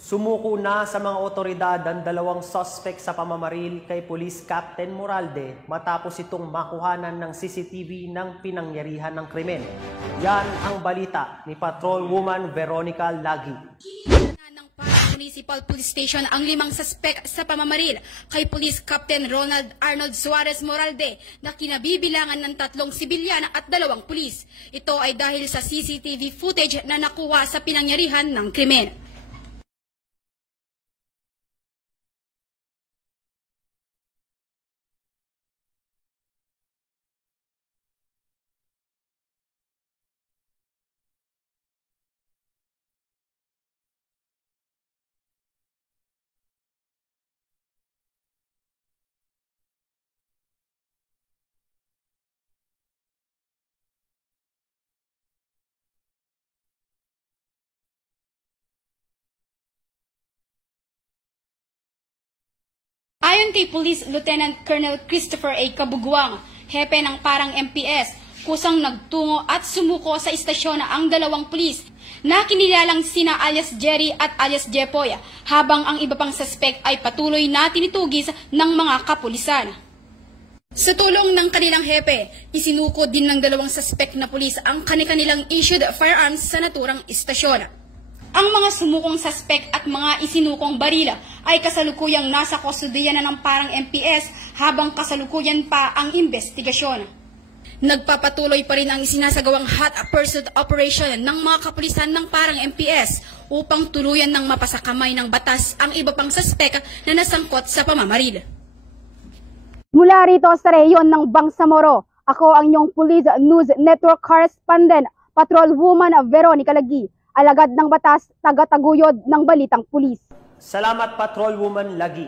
Sumuko na sa mga otoridad ang dalawang suspect sa pamamaril kay Police Captain Moralde matapos itong makuhanan ng CCTV ng pinangyarihan ng krimen. Yan ang balita ni Patrolwoman Veronica Lagi. Ng Municipal Police Station ang 5 suspect sa pamamaril kay Police Captain Ronald Arnold Suarez Moralde na kinabibilangan ng 3 sibilyan at 2 pulis. Ito ay dahil sa CCTV footage na nakuha sa pinangyarihan ng krimen. Ayon kay Police Lieutenant Colonel Christopher A. Kabugwang, hepe ng parang MPS, kusang nagtungo at sumuko sa istasyon ang 2 pulis na kinilalang sina alias Jerry at alias Jepoy, habang ang iba pang suspect ay patuloy na tinitugis ng mga kapulisan. Sa tulong ng kanilang hepe, isinuko din ng 2 suspect na pulis ang kanilang issued firearms sa naturang istasyon. Ang mga sumukong suspect at mga isinukong barila ay kasalukuyang nasa kustodiya na ng parang MPS habang kasalukuyan pa ang investigasyon. Nagpapatuloy pa rin ang isinasagawang hot pursuit operation ng mga kapulisan ng parang MPS upang tuluyan ng mapasakamay ng batas ang iba pang suspect na nasangkot sa pamamaril. Mula rito sa rehiyon ng Bangsamoro, ako ang inyong Police News Network Correspondent, Patrolwoman Veronica Lagi. Alagad ng batas, taga-taguyod ng balitang pulis. Salamat Patrolwoman Lagi.